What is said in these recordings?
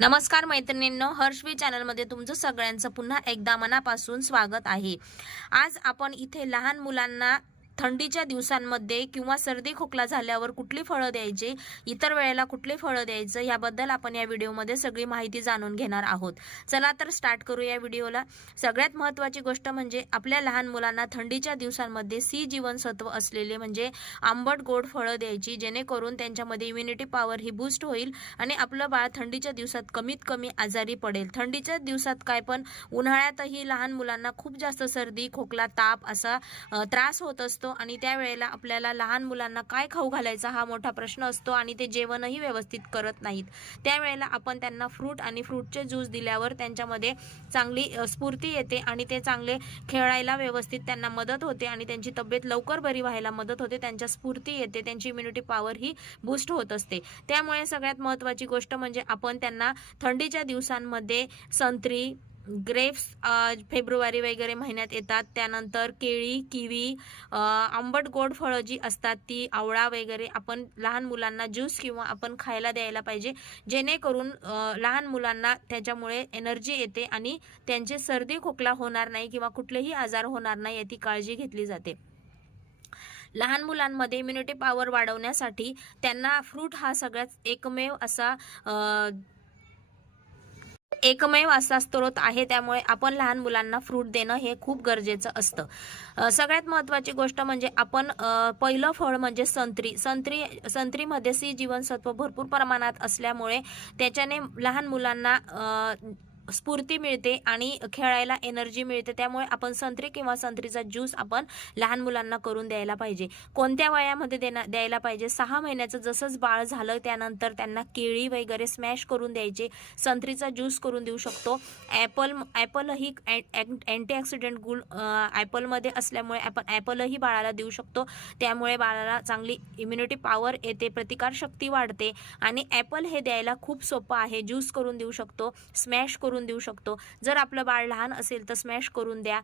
नमस्कार मैत्रिणींनो हर्षवी चॅनलमध्ये तुमचं सगळ्यांचं पुन्हा एकदा मनापासून स्वागत आहे. आज आपण इथे लहान मुलांना थंडीच्या दिवसांमध्ये किंवा सर्दी खोकला झाल्यावर कुठली फळं द्यायची इतर वेळेला कुठली फळं द्यायचं याबद्दल आपण या व्हिडिओमध्ये सगळी माहिती जाणून घेणार आहोत. चला तर स्टार्ट करू या व्हिडिओला. सगळ्यात महत्त्वाची गोष्ट म्हणजे आपल्या लहान मुलांना थंडीच्या दिवसांमध्ये सी जीवनसत्व असलेले म्हणजे आंबट गोड फळं द्यायची जेणेकरून त्यांच्यामध्ये इम्युनिटी पॉवर ही बूस्ट होईल आणि आपलं बाळ थंडीच्या दिवसात कमीत कमी आजारी पडेल. थंडीच्या दिवसात काय पण उन्हाळ्यातही लहान मुलांना खूप जास्त सर्दी खोकला ताप असा त्रास होत असतो. आणि त्यावेळेला आपल्याला लहान मुलांना काय खाऊ घालायचा हा मोठा प्रश्न असतो आणि ते जेवणही व्यवस्थित करत नाहीत. त्यावेळेला आपण त्यांना फ्रूट आणि फ्रूटचे ज्यूस दिल्यावर त्यांच्यामध्ये चांगली स्फूर्ती येते आणि ते चांगले खेळायला व्यवस्थित त्यांना मदत होते आणि त्यांची तब्येत लवकर बरी व्हायला मदत होते त्यांच्या स्फूर्ती येते त्यांची इम्युनिटी पॉवर ही बूस्ट होत असते. त्यामुळे सगळ्यात महत्त्वाची गोष्ट म्हणजे आपण त्यांना थंडीच्या दिवसांमध्ये संत्री ग्रेप्स फेब्रुवारी वगैरे महिन्यात येतात. त्यानंतर केळी किवी आंबट गोड फळं जी असतात ती आवळा वगैरे आपण लहान मुलांना ज्यूस किंवा आपण खायला द्यायला पाहिजे. जेणेकरून लहान मुलांना त्याच्यामुळे एनर्जी येते आणि त्यांचे सर्दी खोकला होणार नाही किंवा कुठलेही आजार होणार नाही याची काळजी घेतली जाते. लहान मुलांमध्ये इम्युनिटी पॉवर वाढवण्यासाठी त्यांना फ्रूट हा सगळ्यात एकमेव असा एकमेव असा स्रोत आहे त्यामुळे आपण लहान मुलांना फ्रूट देणं हे खूप गरजेचं असतं. सगळ्यात महत्त्वाची गोष्ट म्हणजे आपण पहिलं फळ म्हणजे संत्री. संत्री संत्रीमध्ये सी जीवनसत्व भरपूर प्रमाणात असल्यामुळे त्याच्याने लहान मुलांना स्फूर्ती मिळते आणि खेळायला एनर्जी मिळते. त्यामुळे आपण संत्री किंवा संत्रीचा ज्यूस आपण लहान मुलांना करून द्यायला पाहिजे. कोणत्या वयामध्ये देणं द्यायला पाहिजे? सहा महिन्याचं जसंच बाळ झालं त्यानंतर त्यांना केळी वगैरे स्मॅश करून द्यायचे. संत्रीचा ज्यूस करून देऊ शकतो. ॲपल ॲपलही अँटीऑक्सिडंट गुळ ॲपलमध्ये असल्यामुळे आपण ॲपलही बाळाला देऊ शकतो. त्यामुळे बाळाला चांगली इम्युनिटी पॉवर येते प्रतिकारशक्ती वाढते आणि ॲपल हे द्यायला खूप सोपं आहे. ज्यूस करून देऊ शकतो स्मॅश करून देऊ शकतो. जर आपलं बाळ लहान असेल तर स्मॅश करून द्या.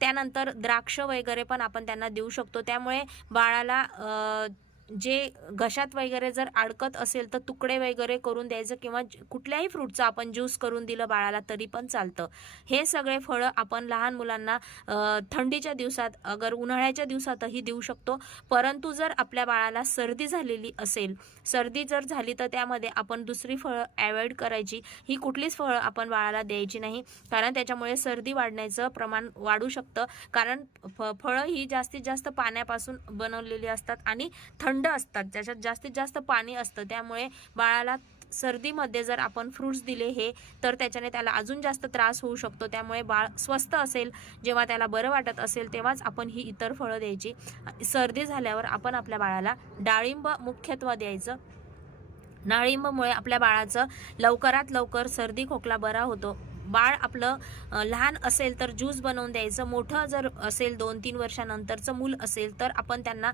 त्यानंतर द्राक्ष वगैरे पण आपण त्यांना देऊ शकतो. त्यामुळे बाळाला जे घशात वगैरे जर अडकत असेल तर तुकडे वगैरे करून द्यायचं किंवा कुठल्याही फ्रूटचं आपण ज्यूस करून दिलं बाळाला तरी पण चालतं. हे सगळे फळं आपण लहान मुलांना थंडीच्या दिवसात अगर उन्हाळ्याच्या दिवसातही देऊ शकतो. परंतु जर आपल्या बाळाला सर्दी झालेली असेल सर्दी जर झाली तर त्यामध्ये आपण दुसरी फळं अवॉइड करायची. ही कुठलीच फळं आपण बाळाला द्यायची नाही. कारण त्याच्यामुळे सर्दी वाढण्याचं प्रमाण वाढू शकतं. कारण फ फळं ही जास्तीत जास्त पाण्यापासून बनवलेली असतात आणि थंड थंड असतात ज्याच्यात जास्तीत जास्त पाणी असतं त्यामुळे बाळाला सर्दीमध्ये जर आपण फ्रूट्स दिले हे तर त्याच्याने त्याला अजून जास्त त्रास होऊ शकतो. त्यामुळे बाळ स्वस्त असेल जेव्हा त्याला बरं वाटत असेल तेव्हाच आपण ही इतर फळं द्यायची. सर्दी झाल्यावर आपण आपल्या बाळाला डाळिंब मुख्यत्व द्यायचं. डाळिंबमुळे आपल्या बाळाचं लवकरात लवकर सर्दी खोकला बरा होतो. बाळ आपलं लहान असेल तर ज्यूस बनवून द्यायचं मोठं जर असेल दोन तीन वर्षानंतरचं मूल असेल तर आपण त्यांना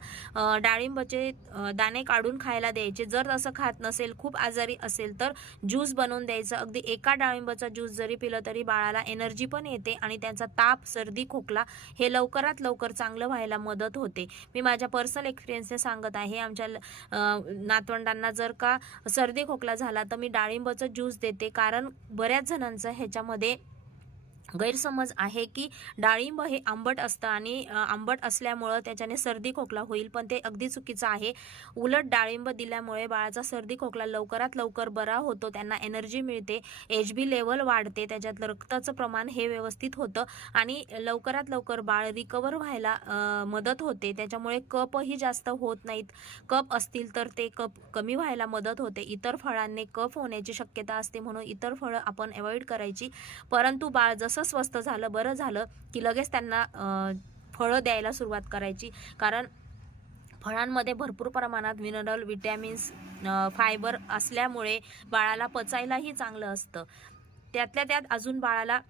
डाळिंबाचे दाणे काढून खायला द्यायचे. जर असं खात नसेल खूप आजारी असेल तर ज्यूस बनवून द्यायचं. अगदी एका डाळिंबाचा ज्यूस जरी पिलं तरी बाळाला एनर्जी पण येते आणि त्यांचा ताप सर्दी खोकला हे लवकरात लवकर चांगलं व्हायला मदत होते. मी माझ्या पर्सनल एक्सपिरियन्सने सांगत आहे आमच्या ल- नातवंडांना जर का सर्दी खोकला झाला तर मी डाळिंबाचं ज्यूस देते. कारण बऱ्याच जणांचं ह्याच्या त्याच्यामध्ये गैरसमज आहे की डाळिंब हे आंबट असतं आणि आंबट असल्यामुळं त्याच्याने सर्दी खोकला होईल पण ते अगदी चुकीचं आहे. उलट डाळिंब दिल्यामुळे बाळाचा सर्दी खोकला लवकरात लवकर बरा होतो त्यांना एनर्जी मिळते एच बी लेवल वाढते त्याच्यात रक्ताचं प्रमाण हे व्यवस्थित होतं आणि लवकरात लवकर बाळ रिकवर व्हायला मदत होते. त्याच्यामुळे कपही जास्त होत नाहीत. कप असतील तर ते कप कमी व्हायला मदत होते. इतर फळांनी कप होण्याची शक्यता असते म्हणून इतर फळं आपण अवॉइड करायची. परंतु बाळ जसं स्वस्थ झालं बरं झालं की लगेच त्यांना फळं द्यायला सुरुवात करायची. कारण फळांमध्ये भरपूर प्रमाणात मिनरल विटॅमिन्स फायबर असल्यामुळे बाळाला पचायलाही चांगलं असतं. त्यातल्या त्यात अजून बाळाला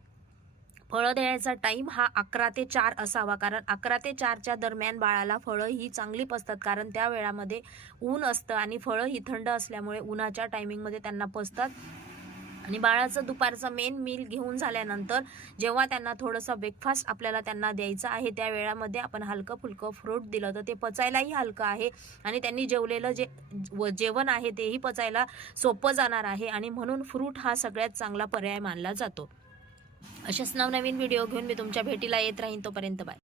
फळं देण्याचा टाईम हा अकरा ते चार असावा. कारण अकरा ते चारच्या दरम्यान बाळाला फळं ही चांगली पचतात. कारण त्या वेळामध्ये ऊन असतं आणि फळं ही थंड असल्यामुळे उन्हाच्या टायमिंगमध्ये त्यांना पचतात. आणि बाळाचं दुपारचं मेन मील घेऊन झाल्यानंतर जेव्हा त्यांना थोडंसं ब्रेकफास्ट आपल्याला त्यांना द्यायचं आहे त्या वेळामध्ये आपण हलकं फुलकं फ्रूट दिलं तर ते पचायलाही हलकं आहे आणि त्यांनी जेवलेलं जे व- जेवण आहे तेही पचायला सोपं जाणार आहे आणि म्हणून फ्रूट हा सगळ्यात चांगला पर्याय मानला जातो. अशाच नवनवीन व्हिडिओ घेऊन मी तुमच्या भेटीला येत राहीन तोपर्यंत बाय